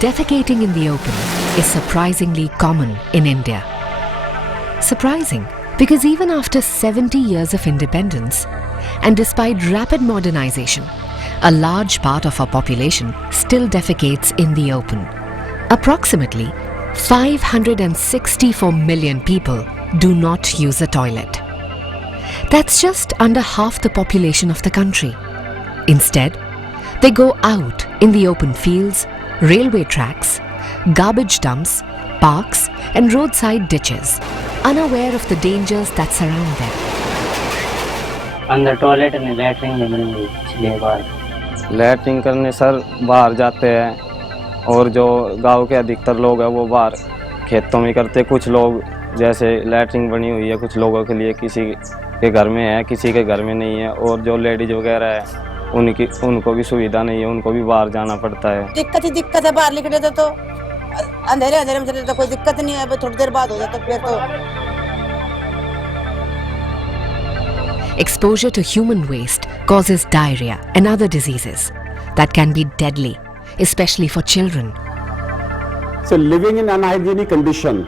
Defecating in the open is surprisingly common in India. Surprising because even after 70 years of independence, and despite rapid modernization, a large part of our population still defecates in the open. Approximately 564 million people do not use a toilet. That's just under half the population of the country. Instead, they go out in the open fields, railway tracks, garbage dumps, parks and roadside ditches, unaware of the dangers that surround them. अंदर toilet में latrine नहीं बनी हुई पिछले बार। Latrine करने sir बाहर जाते हैं और जो गांव के अधिकतर लोग हैं वो बाहर खेतों में करते। कुछ लोग जैसे लैट्रिन बनी हुई है कुछ लोगों के लिए, किसी के घर में है किसी के घर में नहीं है, और जो लेडीज वगैरह है उनको भी सुविधा नहीं है, उनको भी बाहर जाना पड़ता है। दिक्कत है, बाहर निकले तो अंधेरे में चले तो कोई दिक्कत नहीं है, थोड़ी देर बाद हो जाता फिर तो। Exposure to human waste causes diarrhea and other diseases that can be deadly, especially for children. So living in unhygienic condition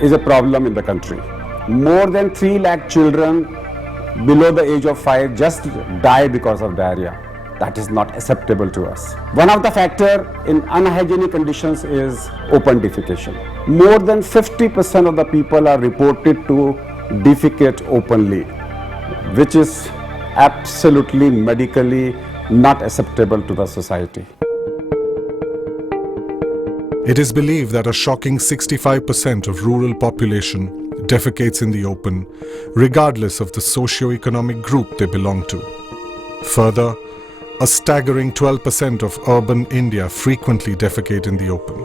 is a problem in the country. More than 3 lakh children below the age of 5 just die because of diarrhea. That is not acceptable to us. One of the factors in unhygienic conditions is open defecation. More than 50% of the people are reported to defecate openly, which is absolutely medically not acceptable to the society. It is believed that a shocking 65% of rural population defecates in the open, regardless of the socio-economic group they belong to. Further, a staggering 12% of urban India frequently defecate in the open.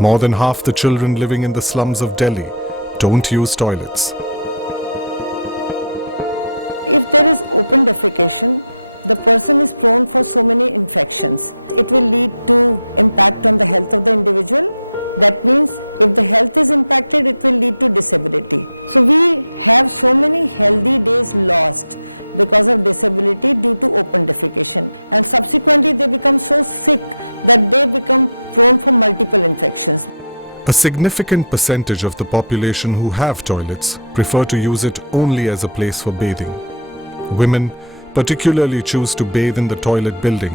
More than half the children living in the slums of Delhi don't use toilets. If there is open defecation, the person is prone for so many infections. It will lead to impact on the health of the individual. That means if the health is impacted, it will lead to disability. So we have so many healthy days lost because of disability due to open defecation. And subsequently they become so sick that they become prone for multiple infections. A significant percentage of the population who have toilets prefer to use it only as a place for bathing. Women particularly choose to bathe in the toilet building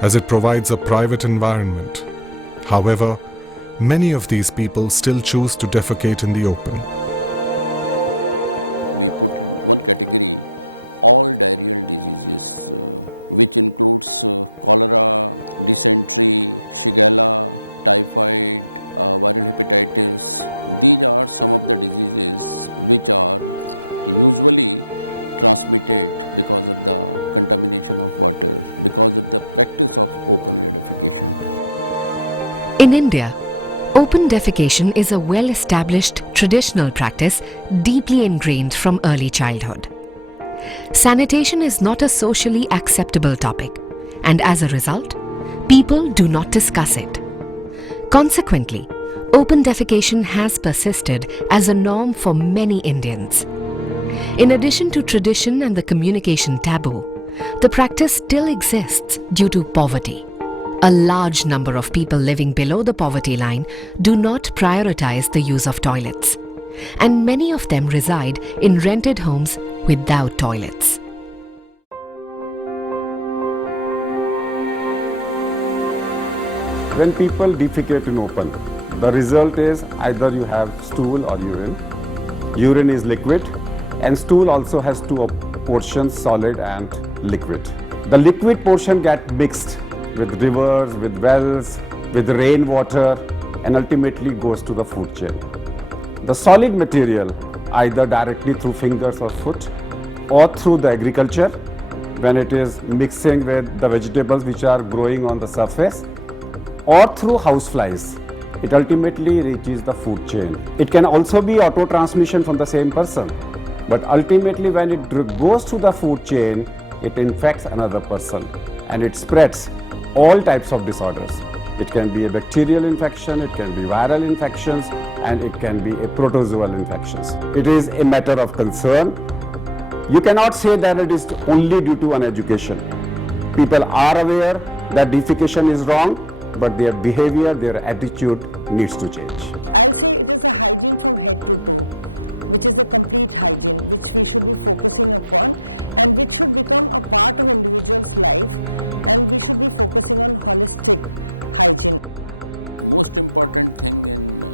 as it provides a private environment. However, many of these people still choose to defecate in the open. We put in one category all diarrheal diseases, which includes cholera, dysentery, Shigella, typhoid, viral hepatitis. These are some of the diseases which are usually transmitted because of the contamination of water, because of the practice of open air defecation. In India, open defecation is a well-established traditional practice deeply ingrained from early childhood. Sanitation is not a socially acceptable topic, and as a result, people do not discuss it. Consequently, open defecation has persisted as a norm for many Indians. In addition to tradition and the communication taboo, the practice still exists due to poverty. A large number of people living below the poverty line do not prioritize the use of toilets, and many of them reside in rented homes without toilets. When people defecate in open, the result is either you have stool or urine. Urine is liquid, and stool also has 2 portions, solid and liquid. The liquid portion gets mixed with rivers, with wells, with rainwater, and ultimately goes to the food chain. The solid material, either directly through fingers or foot, or through the agriculture, when it is mixing with the vegetables which are growing on the surface, or through houseflies, it ultimately reaches the food chain. It can also be auto-transmission from the same person, but ultimately when it goes through the food chain, it infects another person and it spreads all types of disorders. It can be a bacterial infection, it can be viral infections, and it can be a protozoal infections. It is a matter of concern. You cannot say that it is only due to uneducation. People are aware that defecation is wrong, but their behavior, their attitude needs to change. I'll say it is a hygiene from head to toe, which is a complete hygiene, which we should be focusing upon and which should become a part of individual's life, and we should be focusing on holistic hygiene. Most important thing in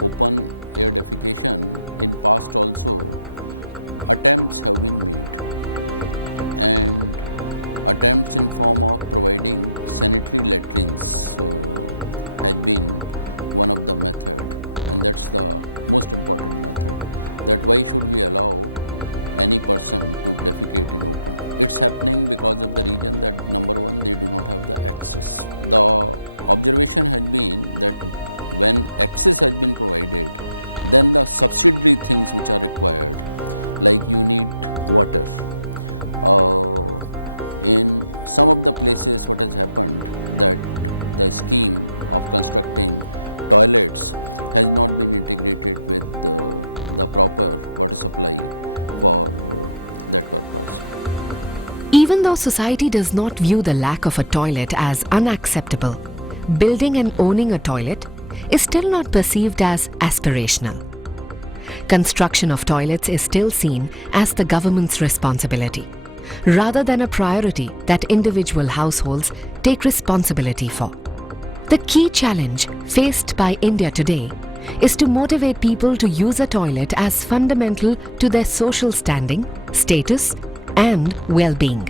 open air defecation, in past also attempts have been made, and attempts in form of providing sanitary latrines has been one of the method, and that's the most important method. That why should we allow any person to defecate in open? It's happening because of the reason that number one, they do not have the access. The observation has been that when access has been provided, then the subsidiary things which are required, like you need water. In some of the places what has happened, that the scheme of constructing toilets has not been integrated with the proper water supply for that purpose. Even though society does not view the lack of a toilet as unacceptable, building and owning a toilet is still not perceived as aspirational. Construction of toilets is still seen as the government's responsibility, rather than a priority that individual households take responsibility for. The key challenge faced by India today is to motivate people to use a toilet as fundamental to their social standing, status, and well-being.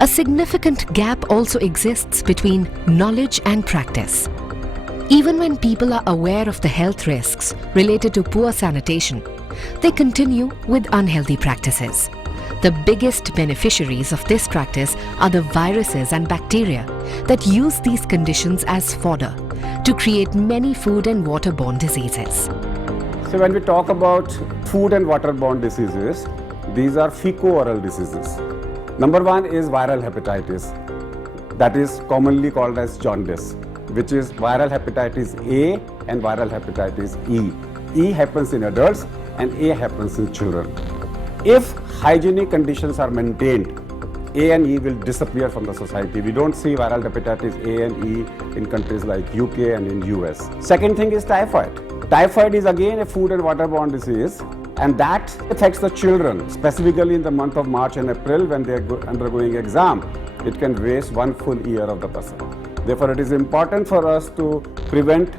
A significant gap also exists between knowledge and practice. Even when people are aware of the health risks related to poor sanitation, they continue with unhealthy practices. The biggest beneficiaries of this practice are the viruses and bacteria that use these conditions as fodder to create many food and waterborne diseases. So when we talk about food and waterborne diseases, these are fecal-oral diseases. Number one is viral hepatitis, that is commonly called as jaundice, which is viral hepatitis A and viral hepatitis E. E happens in adults and A happens in children. If hygienic conditions are maintained, A and E will disappear from the society. We don't see viral hepatitis A and E in countries like UK and in US. Second thing is typhoid. Typhoid is again a food and waterborne disease, and that affects the children, specifically in the month of March and April when they are undergoing exam. It can waste 1 full year of the person. Therefore, it is important for us to prevent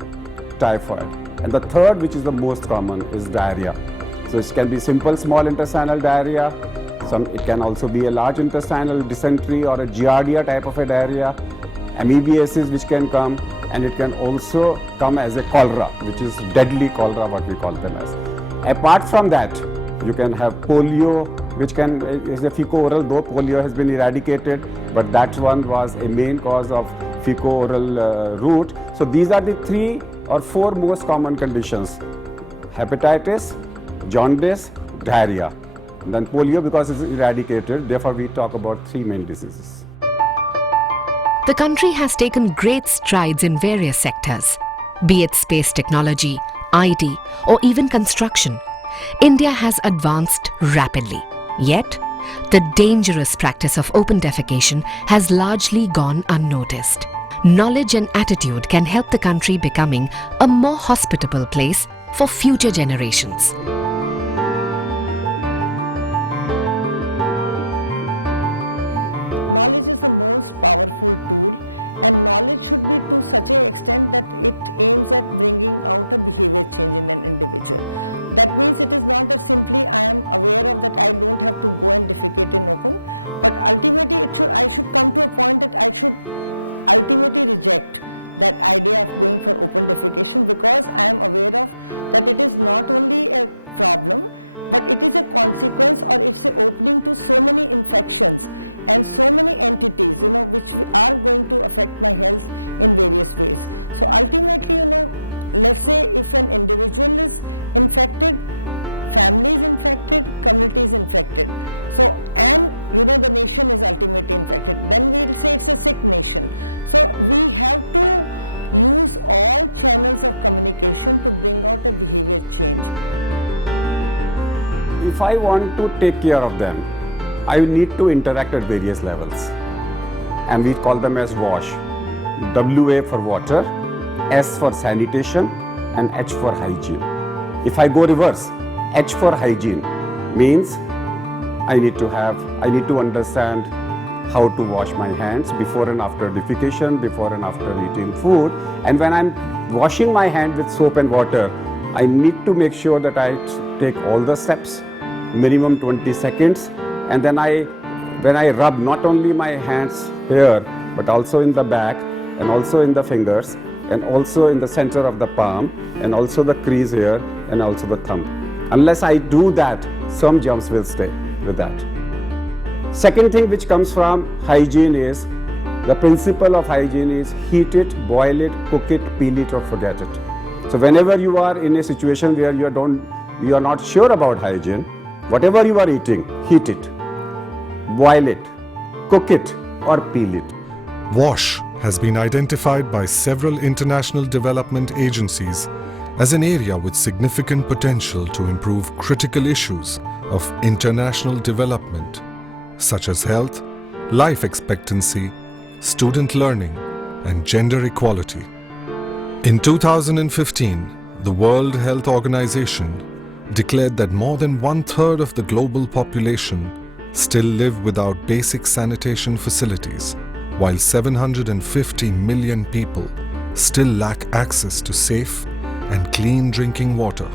typhoid. And the third, which is the most common, is diarrhea. So it can be simple small intestinal diarrhea. It can also be a large intestinal dysentery or a giardia type of a diarrhea, amoebiasis which can come, and it can also come as a cholera, which is deadly cholera, what we call them as. Apart from that, you can have polio, which is a fecal-oral, though polio has been eradicated, but that one was a main cause of fecal-oral route. So these are the 3 or 4 most common conditions: hepatitis, jaundice, diarrhea. And then polio, because it's eradicated, therefore we talk about 3 main diseases. The country has taken great strides in various sectors, be it space technology, IT, or even construction. India has advanced rapidly. Yet, the dangerous practice of open defecation has largely gone unnoticed. Knowledge and attitude can help the country becoming a more hospitable place for future generations. Knowledge is the most powerful tool, and knowledge should be to such an extent that it aims at bringing out a behavior change in an individual. That means it is not that simply I am aware of that I don't have to go and defecate in open, but ultimately I should come to a point that I should ultimately reject that idea of going for open defecation, because I am aware of that it is not only a problem, but it is a consequence, or it's an opening to so many infections and so many entities, which are going to affect my health in various ways. So ultimately, let's say if an individual is infected, family is infected, community is infected. So, and the nation is ultimately infected, then we'll say it's a sick nation. So we have to use all channels of communication to bring out a behavior change. If I want to take care of them, I need to interact at various levels, and we call them as WASH. WA for water, S for sanitation, and H for hygiene. If I go reverse, H for hygiene means I need to understand how to wash my hands before and after defecation, before and after eating food. And when I'm washing my hand with soap and water, I need to make sure that I take all the steps, minimum 20 seconds. And then when I rub not only my hands here, but also in the back, and also in the fingers, and also in the center of the palm, and also the crease here, and also the thumb. Unless I do that, some germs will stay with that. Second thing which comes from hygiene is, the principle of hygiene is heat it, boil it, cook it, peel it, or forget it. So whenever you are in a situation where you are not sure about hygiene, whatever you are eating, heat it, boil it, cook it, or peel it. WASH has been identified by several international development agencies as an area with significant potential to improve critical issues of international development, such as health, life expectancy, student learning, and gender equality. In 2015, the World Health Organization declared that more than 1/3 of the global population still live without basic sanitation facilities, while 750 million people still lack access to safe and clean drinking water.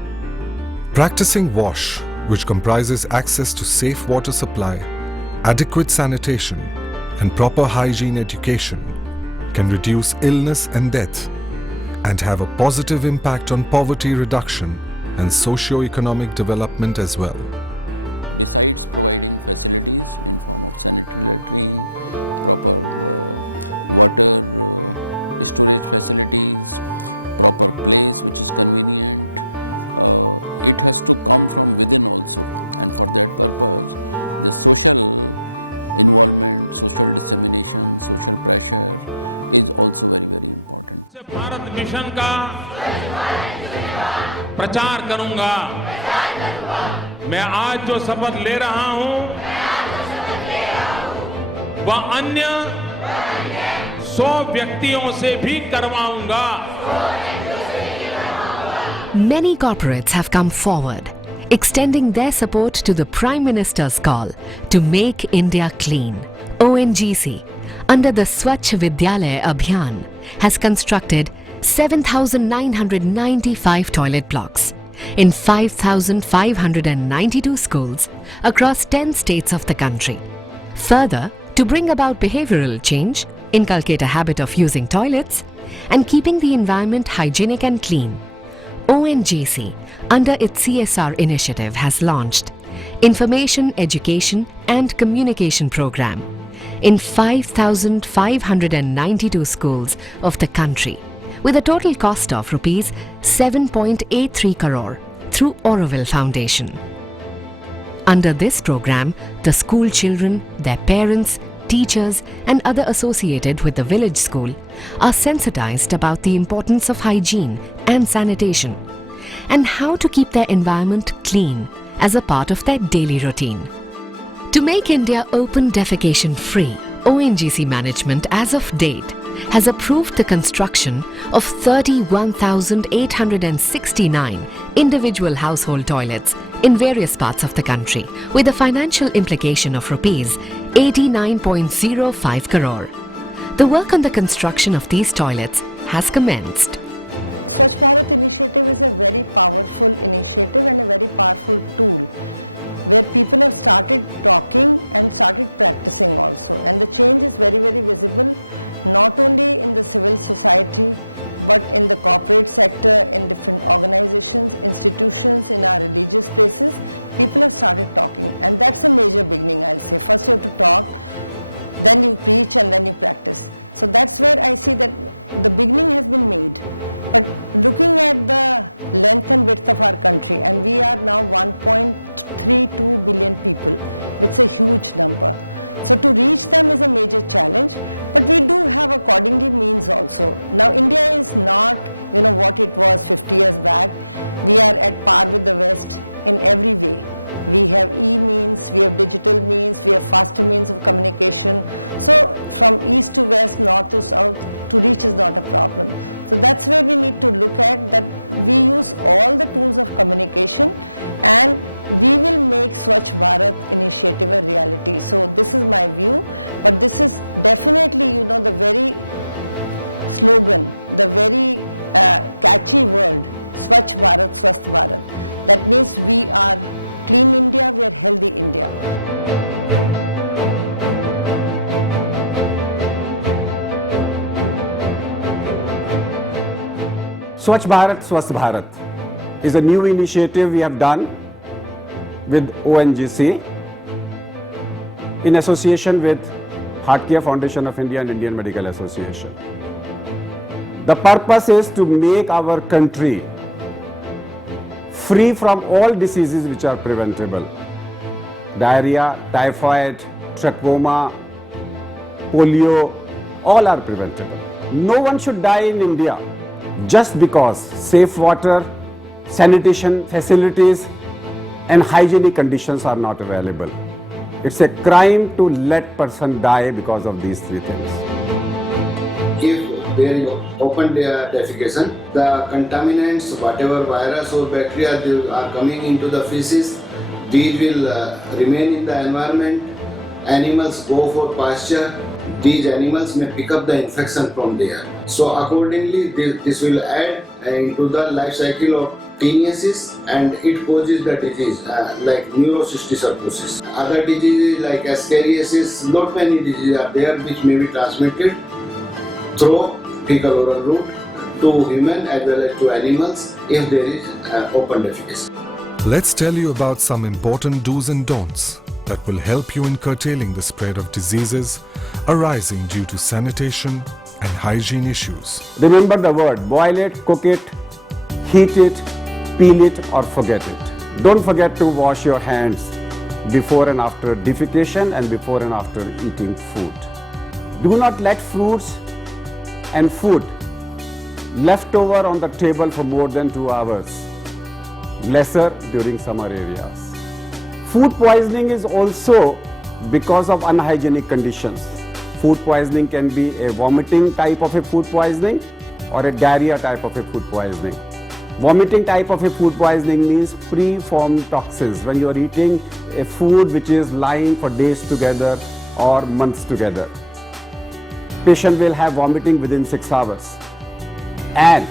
Practicing WASH, which comprises access to safe water supply, adequate sanitation, and proper hygiene education, can reduce illness and death and have a positive impact on poverty reduction and socio-economic development as well. Besides providing facilities in form of sanitary latrine, proper water storage facilities, proper place which is convenient, it has to come from within also, and for that purpose the social involvement, social dissemination, social pressure is also very, very important. Bharat mission का प्रचार करूंगा। मैं आज जो शपथ ले रहा हूं वह अन्य 100 व्यक्तियों से भी करवाऊंगा। Many corporates have come forward, extending their support to the Prime Minister's call to make India clean. ONGC, under the Swachh Vidyalaya Abhiyan, has constructed 7,995 toilet blocks in 5,592 schools across 10 states of the country. Further, to bring about behavioral change, inculcate a habit of using toilets, and keeping the environment hygienic and clean, ONGC, under its CSR initiative, has launched Information, Education and Communication Program in 5,592 schools of the country, with a total cost of Rs 7.83 crore through Auroville Foundation. Under this program, the school children, their parents, teachers and other associated with the village school are sensitized about the importance of hygiene and sanitation and how to keep their environment clean as a part of their daily routine. To make India open defecation free, ONGC management as of date has approved the construction of 31,869 individual household toilets in various parts of the country, with a financial implication of Rs 89.05 crore. The work on the construction of these toilets has commenced. Swachh Bharat initiative is a very powerful initiative and a very powerful tool where people have started talking and started practicing also, and the change is very, very visible not only in the civil society but in the corporate sector, in different organizations, institutions, in our religious places. People have started talking, and that's a major beginning, I'll say. First you have to talk, then you preach, and then you practice. So that's where I see that the beginning has been made. But looking at the length and width of our country, and we are now 1.32 billion people, it's a huge number. So to reach them is a major challenge, but we do have accordingly means also. Now India is not, what it was 50 years back. We are at par with the West in every way. we have e-means, we have digital means, we have faster means of communication. So from east to west, north to south, to reach is not a problem. So that's where we need to look at that we use all the tools of communication and we will make Swachh Bharat initiative a reality. So this is my view, but this is definitely, you know, the very slogan, the very catchy word, Swachh Bharat, Swasth Bharat. That means we are clean India, we are healthy India. Swachh Bharat, Swasth Bharat is a new initiative we have done with ONGC in association with HeartCare Foundation of India and Indian Medical Association. The purpose is to make our country free from all diseases which are preventable. Diarrhea, typhoid, trachoma, polio, all are preventable. No one should die in India just because safe water, sanitation facilities and hygienic conditions are not available. It's a crime to let person die because of these three things. If there is open defecation, the contaminants, whatever virus or bacteria are coming into the feces, these will remain in the environment. Animals go for pasture. These animals may pick up the infection from there. So accordingly, this will add into the life cycle of teniasis and it causes the disease like neurocysticercosis. Other diseases like ascariasis, lot many diseases are there which may be transmitted through fecal oral route to human as well as to animals if there is open defecation. Let's tell you about some important do's and don'ts that will help you in curtailing the spread of diseases arising due to sanitation and hygiene issues. Remember the word, boil it, cook it, heat it, peel it or forget it. Don't forget to wash your hands before and after defecation and before and after eating food. Do not let fruits and food left over on the table for more than 2 hours, lesser during summer areas. Food poisoning is also because of unhygienic conditions. Food poisoning can be a vomiting type of a food poisoning or a diarrhea type of a food poisoning. Vomiting type of a food poisoning means pre-formed toxins when you are eating a food which is lying for days together or months together. Patient will have vomiting within 6 hours. And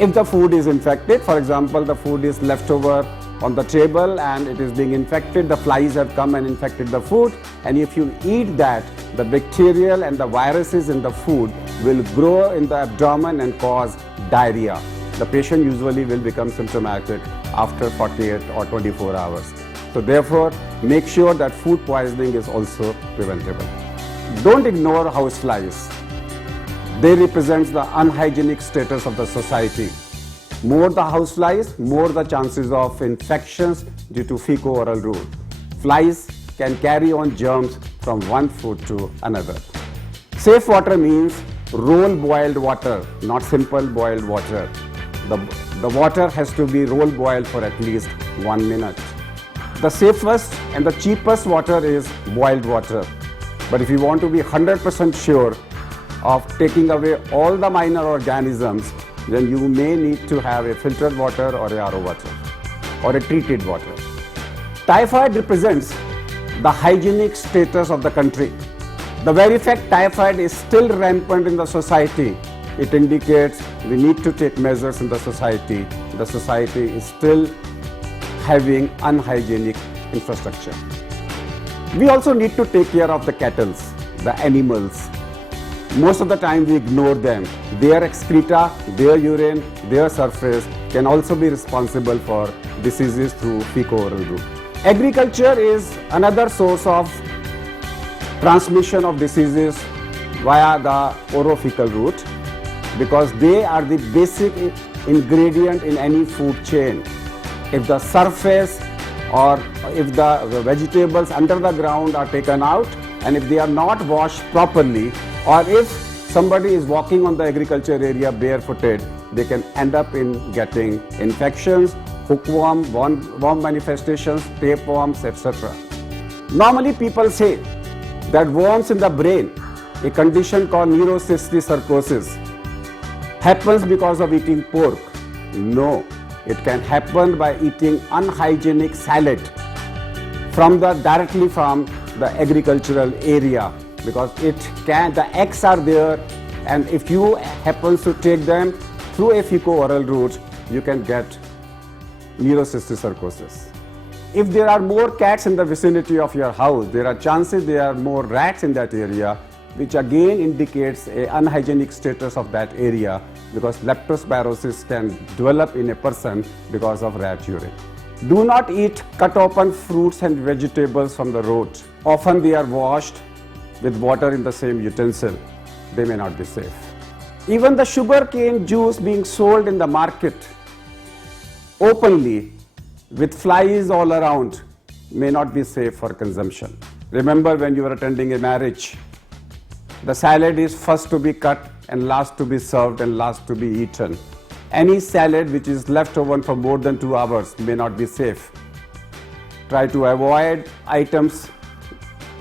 if the food is infected, for example, the food is left over on the table and it is being infected, the flies have come and infected the food, and if you eat that, the bacterial and the viruses in the food will grow in the abdomen and cause diarrhea. The patient usually will become symptomatic after 48 or 24 hours. So therefore, make sure that food poisoning is also preventable. Don't ignore houseflies. They represent the unhygienic status of the society. More the houseflies, more the chances of infections due to fecal-oral route. Flies can carry on germs from one food to another. Safe water means roll-boiled water, not simple boiled water. The water has to be roll-boiled for at least 1 minute. The safest and the cheapest water is boiled water. But if you want to be 100% sure of taking away all the minor organisms, then you may need to have a filtered water or a RO water or a treated water. Typhoid represents the hygienic status of the country. The very fact typhoid is still rampant in the society, it indicates we need to take measures in the society. The society is still having unhygienic infrastructure. We also need to take care of the cattle, the animals. Most of the time we ignore them. Their excreta, their urine, their surface can also be responsible for diseases through fecal-oral route. Agriculture is another source of transmission of diseases via the orophycal route because they are the basic ingredient in any food chain. If the surface or if the vegetables under the ground are taken out and if they are not washed properly, or if somebody is walking on the agriculture area barefooted, they can end up in getting infections, hookworm, worm manifestations, tapeworms, etc. Normally people say that worms in the brain, a condition called neurocysticercosis, happens because of eating pork. No, it can happen by eating unhygienic salad directly from the agricultural area, because the eggs are there, and if you happen to take them through a fecal-oral route, you can get neurocysticercosis. If there are more cats in the vicinity of your house, there are chances there are more rats in that area, which again indicates an unhygienic status of that area, because leptospirosis can develop in a person because of rat urine. Do not eat cut open fruits and vegetables from the road. Often they are washed with water in the same utensil. They may not be safe. Even the sugarcane juice being sold in the market openly with flies all around may not be safe for consumption. Remember, when you are attending a marriage, the salad is first to be cut and last to be served and last to be eaten. Any salad which is left over for more than 2 hours may not be safe. Try to avoid items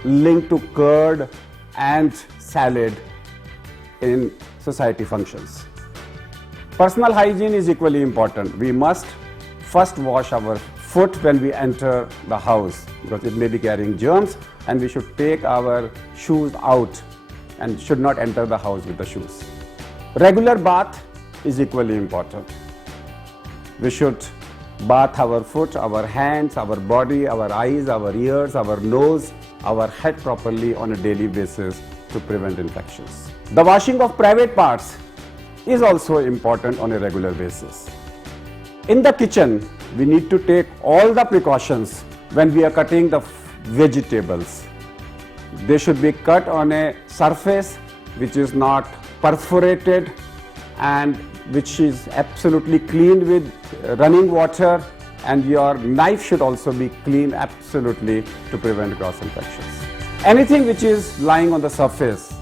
linked to curd and salad in society functions. Personal hygiene is equally important. We must first wash our foot when we enter the house, because it may be carrying germs, and we should take our shoes out and should not enter the house with the shoes. Regular bath is equally important. We should bath our foot, our hands, our body, our eyes, our ears, our nose, our head properly on a daily basis to prevent infections. The washing of private parts is also important on a regular basis. In the kitchen, we need to take all the precautions when we are cutting the vegetables. They should be cut on a surface which is not perforated and which is absolutely cleaned with running water, and your knife should also be clean absolutely to prevent cross infections. Anything which is lying on the surface,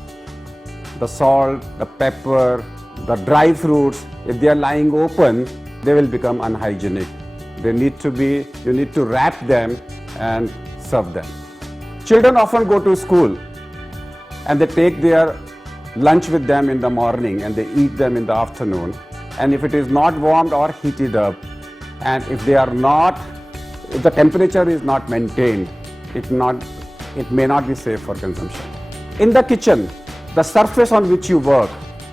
the salt, the pepper, the dry fruits, if they are lying open, they will become unhygienic. You need to wrap them and serve them. Children often go to school and they take their lunch with them in the morning and they eat them in the afternoon. And if it is not warmed or heated up, and if the temperature is not maintained, it may not be safe for consumption. In the kitchen, the surface on which you work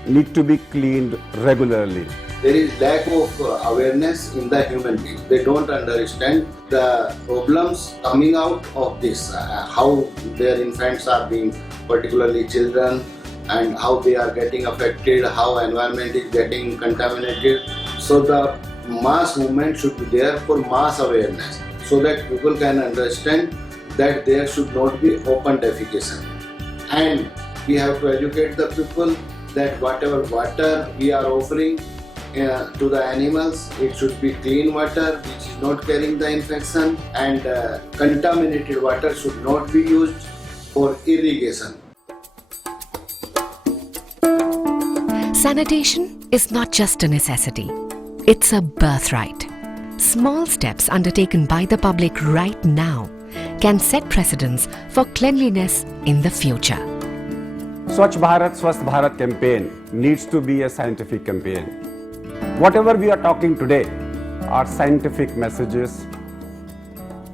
need to be cleaned regularly. There is lack of awareness in the human being. They don't understand the problems coming out of this, how their infants are being, particularly children, and how they are getting affected, how environment is getting contaminated. So the mass movement should be there for mass awareness, so that people can understand that there should not be open defecation. And we have to educate the people that whatever water we are offering to the animals, it should be clean water which is not carrying the infection, and contaminated water should not be used for irrigation. Sanitation is not just a necessity, it's a birthright. Small steps undertaken by the public right now can set precedents for cleanliness in the future. Swachh Bharat, Swasth Bharat campaign needs to be a scientific campaign. Whatever we are talking today are scientific messages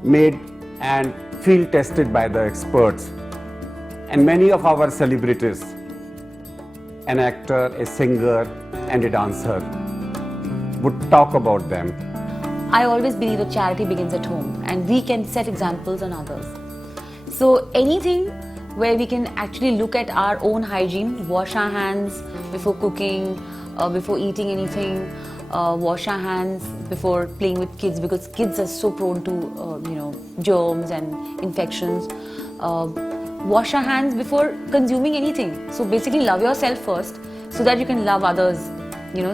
made and field tested by the experts. And many of our celebrities, an actor, a singer, and a dancer, would talk about them. I always believe that charity begins at home, and we can set examples on others. So anything where we can actually look at our own hygiene, wash our hands before cooking, before eating anything, wash our hands before playing with kids, because kids are so prone to germs and infections. Wash our hands before consuming anything. So basically love yourself first so that you can love others.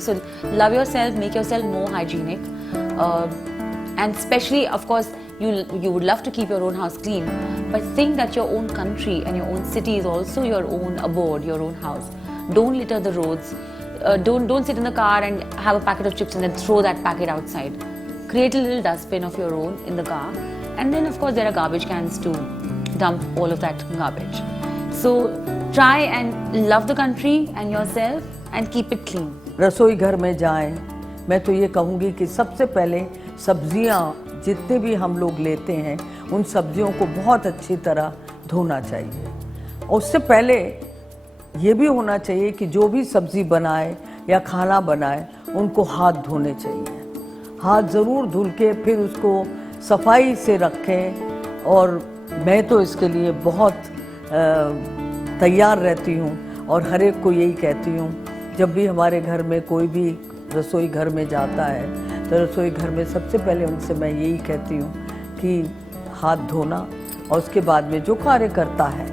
So love yourself, make yourself more hygienic. And especially, of course, you would love to keep your own house clean, but think that your own country and your own city is also your own abode, your own house. Don't litter the roads. Don't sit in the car and have a packet of chips and then throw that packet outside. create a little dustbin of your own in the car, and then of course there are garbage cans to dump all of that garbage. So try and love the country and yourself and keep it clean. रसोई घर में जाएं, मैं तो ये कहूँगी कि सबसे पहले सब्जियाँ जितने भी हम लोग लेते हैं उन सब्जियों को बहुत अच्छी तरह धोना चाहिए। और उससे पहले ये भी होना चाहिए कि जो भी सब्जी बनाए या खाना बनाए उनको हाथ धोने चाहिए। हाथ ज़रूर धुल के फिर उसको सफाई से रखें। और मैं तो इसके लिए बहुत तैयार रहती हूँ और हर एक को यही कहती हूँ, जब भी हमारे घर में कोई भी रसोई घर में जाता है तो रसोई घर में सबसे पहले उनसे मैं यही कहती हूँ कि हाथ धोना, और उसके बाद में जो कार्य करता है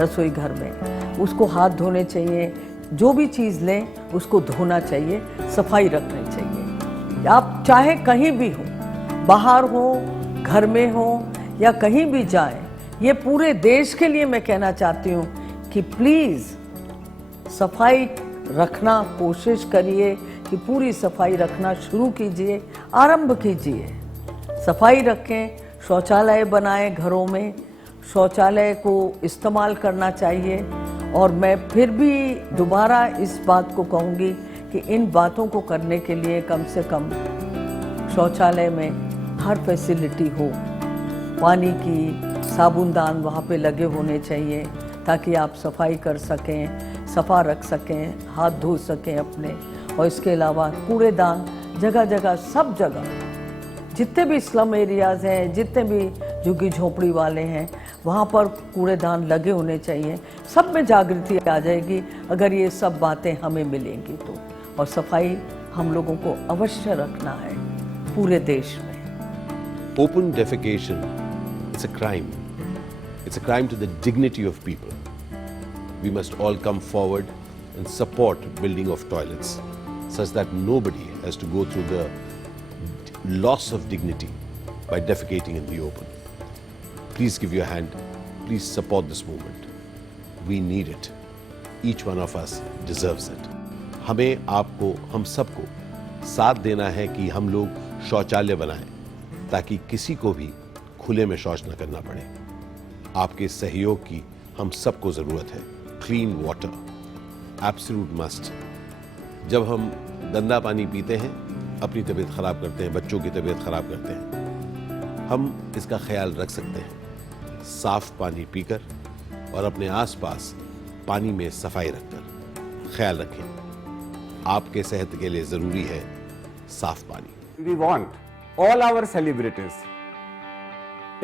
रसोई घर में उसको हाथ धोने चाहिए। जो भी चीज़ लें उसको धोना चाहिए, सफाई रखनी चाहिए। आप चाहे कहीं भी हो, बाहर हो, घर में हो या कहीं भी जाएं, ये पूरे देश के लिए मैं कहना चाहती हूँ कि प्लीज़ सफाई रखना कोशिश करिए, कि पूरी सफाई रखना शुरू कीजिए, आरंभ कीजिए। सफाई रखें, शौचालय बनाएं घरों में, शौचालय को इस्तेमाल करना चाहिए। और मैं फिर भी दोबारा इस बात को कहूँगी कि इन बातों को करने के लिए कम से कम शौचालय में हर फैसिलिटी हो, पानी की साबुनदान वहाँ पे लगे होने चाहिए ताकि आप सफाई कर सकें, सफ़ा रख सकें, हाथ धो सकें अपने। और इसके अलावा कूड़ेदान जगह जगह, सब जगह, जितने भी स्लम एरियाज़ हैं, जितने भी झुग्गी झोंपड़ी वाले हैं, वहाँ पर कूड़ेदान लगे होने चाहिए। सब में जागृति आ जाएगी अगर ये सब बातें हमें मिलेंगी तो। और सफाई हम लोगों को अवश्य रखना है पूरे देश में। Open defecation, it's a crime. It's a crime to the dignity of people. We must all come forward and support building of toilets such that nobody has to go through the loss of dignity by defecating in the open. Please give your hand. Please support this movement. We need it. Each one of us deserves it. हमें, आपको, हम सबको साथ देना है कि हम लोग शौचालय बनाएं ताकि किसी को भी खुले में शौच न करना पड़े। आपके सहयोग की हम सबको ज़रूरत है। Clean water, absolute must. जब हम गंदा पानी पीते हैं, अपनी तबीयत ख़राब करते हैं, बच्चों की तबीयत ख़राब करते हैं। हम इसका ख्याल रख सकते हैं साफ पानी पीकर और अपने आसपास पानी में सफाई रखकर। ख्याल रखें, आपके सेहत के लिए ज़रूरी है साफ पानी। We want all our celebrities,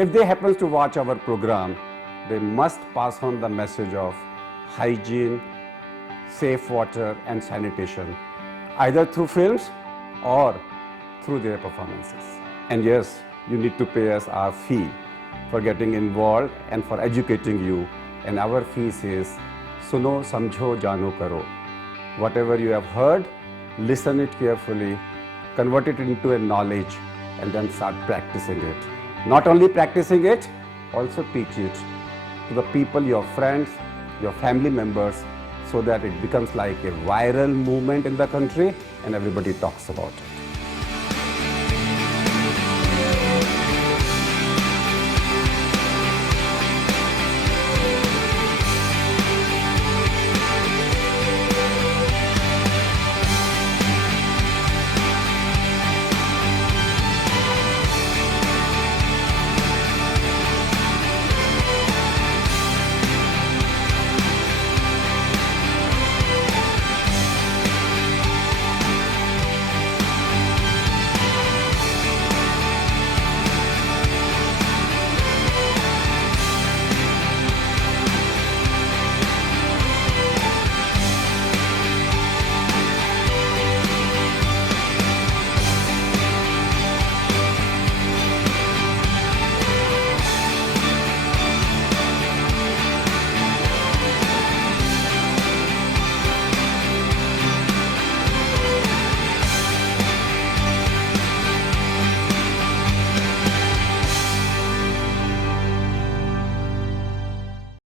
if they happen to watch our program, they must pass on the message of hygiene, safe water and sanitation, either through films or through their performances. And yes, you need to pay us our fee for getting involved and for educating you. And our fee says, Suno, Samjho, Jano, Karo. Whatever you have heard, listen it carefully, convert it into a knowledge, and then start practicing it. Not only practicing it, also teach it to the people, your friends, your family members, so that it becomes like a viral movement in the country and everybody talks about it.